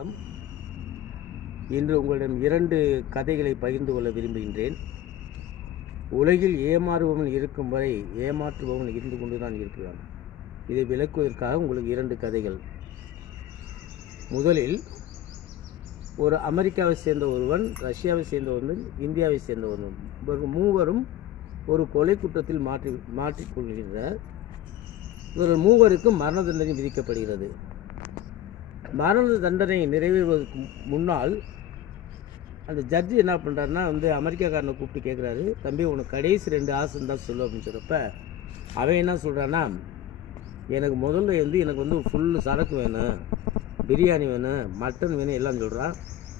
வணக்கம். இன்று உங்களிடம் 2 கதைகளை பகிர்ந்து கொள்ள விரும்புகின்றேன். உலகில் ஏமாறுபவன் இருக்கும் வரை ஏமாற்றுபவன் இருந்து கொண்டுதான் இருக்கிறான். இதை விளக்குவதற்காக உங்களுக்கு 2 கதைகள். முதலில் ஒரு அமெரிக்காவை சேர்ந்த ஒருவன், ரஷ்யாவை சேர்ந்த ஒருவன், இந்தியாவை சேர்ந்த ஒருவன், இவர்கள் மூவரும் ஒரு கொலை குற்றத்தில் மாற்றிக்கொள்கின்றனர். இவர்கள் மூவருக்கும் மரண தண்டனை விதிக்கப்படுகிறது. மரண தண்டனை நிறைவேறுவதற்கு முன்னால் அந்த ஜட்ஜி என்ன பண்ணுறாருன்னா அமெரிக்காக்காரனை கூப்பிட்டு கேட்குறாரு, தம்பி உனக்கு கடைசி 2 ஆசை இருந்தால் சொல்லு அப்படின்னு சொல்கிறப்ப அவன் என்ன சொல்கிறான்னா, எனக்கு முதல்ல எனக்கு ஃபுல்லு சரக்கு வேணும், பிரியாணி வேணும், மட்டன் வேணும் எல்லாம் சொல்கிறான்,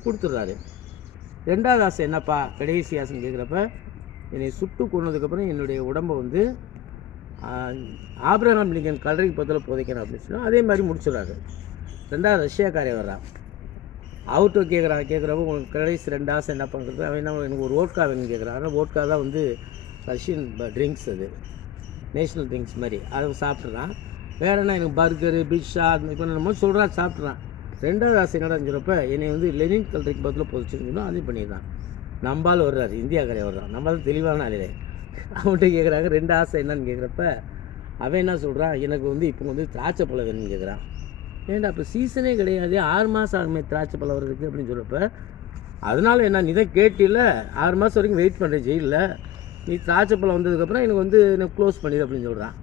கொடுத்துட்றாரு. 2வது ஆசை என்னப்பா கடைசி ஆசைன்னு கேட்குறப்ப, என்னை சுட்டு கொண்டதுக்கப்புறம் என்னுடைய உடம்பை ஆபிரகாம் லிங்கன் கல்லறைக்கு பக்கத்தில் புதைக்கணும் அப்படின்னு சொன்னால் அதே மாதிரி முடிச்சிடுறாரு. 2வது ரஷ்யாக்காரே வர்றான். அவர்கிட்ட கேட்குறப்ப உங்களுக்கு கடைசி 2 ஆசை என்ன பண்ணுறது, அவன் என்ன எனக்கு ஒரு ஓட்கா வேணும்னு கேட்குறான். ஆனால் ஓட்கா தான் ரஷ்யன் ட்ரிங்க்ஸ், அது நேஷ்னல் ட்ரிங்க்ஸ் மாதிரி, அதை சாப்பிட்றான். வேறு என்ன எனக்கு பர்கரு பிட்ஸா இப்போ நம்ம சொல்கிறான் சாப்பிட்றான். 2வது ஆசை என்னடாங்கிறப்ப என்னை லெனின் கல்லறைக்கு பக்கத்தில் புதைச்சிருக்கணும், அதையும் பண்ணிடுறான். நம்பால் வர்றாரு, இந்தியாக்காரே வர்றான். நம்ம தான் தெளிவான ஆளிலே. அவன்கிட்ட கேட்குறாங்க 2 ஆசை என்னன்னு கேட்குறப்ப அவன் என்ன சொல்கிறான், எனக்கு இப்போ திராட்சை பழம் வேணும்னு கேட்குறான். ஏன்டா இப்போ சீசனே கிடையாது, 6 மாதம் ஆகுமே திராட்சை பழம் வர்றதுக்கு அப்படின்னு சொல்கிறப்ப, அதனால் என்ன நீ தான் கேட்டில 6 மாதம் வரைக்கும் வெயிட் பண்ணுறேன் ஜெயிலில், நீ திராட்சை பழம் வந்ததுக்கப்புறம் எனக்கு க்ளோஸ் பண்ணிடு அப்படின்னு சொல்கிறான்.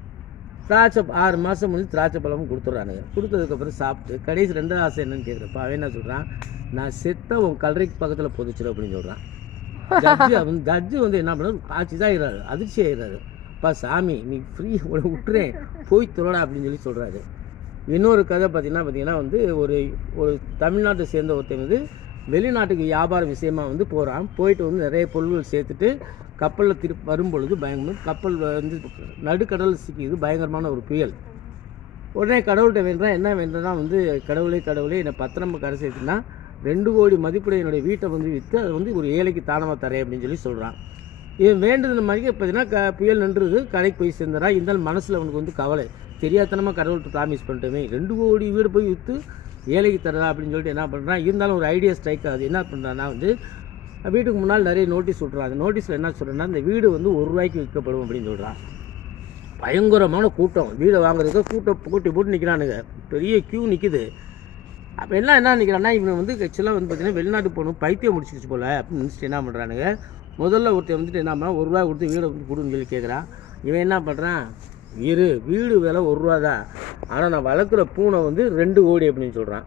6 மாதம் முடிஞ்சு திராட்சை பழமும் கொடுத்துட்றானுங்க. கொடுத்ததுக்கப்புறம் சாப்பிட்டு கடைசி 2வது ஆசை என்னன்னு கேட்குறப்ப அவன் என்ன சொல்கிறான், நான் செத்த உன் கல்லறைக்கு பக்கத்தில் புதைச்சிடும் அப்படின்னு சொல்கிறான். ஜட்ஜு என்ன பண்ணார், காட்சி தான் ஆகிறாரு, அதிர்ச்சி ஆகிறாரு. அப்பா சாமி நீ ஃப்ரீ விட்டுறேன் போய் தொழடா அப்படின்னு சொல்கிறாரு. இன்னொரு கதை பார்த்தீங்கன்னா ஒரு தமிழ்நாட்டை சேர்ந்த ஒருத்தன் வெளிநாட்டுக்கு வியாபார விஷயமாக போகிறான். போயிட்டு நிறைய பொருள்கள் சேர்த்துட்டு கப்பலில் வரும்பொழுது கப்பல் நடுக்கடல் சிக்கிது, பயங்கரமான ஒரு புயல். உடனே கடவுள்கிட்ட வேண்டாம், என்ன வேண்டாம்னா கடவுளே என்னை பத்திரமா கரை சேர்த்துனா 2 கோடி மதிப்புடைய என்னுடைய வீட்டை விற்று அதை ஒரு ஏழைக்கு தானமாக தரேன் அப்படின்னு சொல்கிறான். இவன் வேண்டுதல் மாதிரி பார்த்தீங்கன்னா புயல் நின்றுது, கடைக்கு போய் சேர்ந்துறான். இருந்தாலும் மனசில் அவனுக்கு கவலை, தெரியாதனமாக கடவுள்கிட்ட ப்ராமிஸ் பண்ணிட்டோமே, 2 கோடி வீடு போய் விற்று ஏழைக்கு தரதா அப்படின்னு சொல்லிட்டு என்ன பண்ணுறான். இருந்தாலும் ஒரு ஐடியா ஸ்ட்ரைக் ஆகுது. என்ன பண்ணுறான்னா வீட்டுக்கு முன்னால் நிறைய நோட்டீஸ் விட்றான். அந்த நோட்டீஸில் என்ன சொல்கிறேன்னா, இந்த வீடு ₹1 விற்கப்படும் அப்படின்னு சொல்கிறான். பயங்கரமான கூட்டம், வீடை வாங்குறதுக்கு கூட்டி போட்டு நிற்கிறானுங்க, பெரிய க்யூ நிற்குது. அப்போ என்ன நினைக்கிறான்னா, இவன் ஆக்சுவலாக பார்த்தீங்கன்னா வெளிநாட்டு போகணும், பைத்தியம் முடிச்சிருச்சு போல் அப்படின்னு நினச்சிட்டு என்ன பண்ணுறானுங்க, முதல்ல ஒருத்தர் என்ன பண்ணால் ₹1 கொடுத்து வீடை கொடுன்னு சொல்லி கேட்குறான். இவன் என்ன பண்ணுறான், வீடு விலை ₹1 தான், ஆனால் நான் வளர்க்குற பூனை 2 கோடி அப்படின்னு சொல்கிறான்.